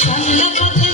সন্ধ্যা পথে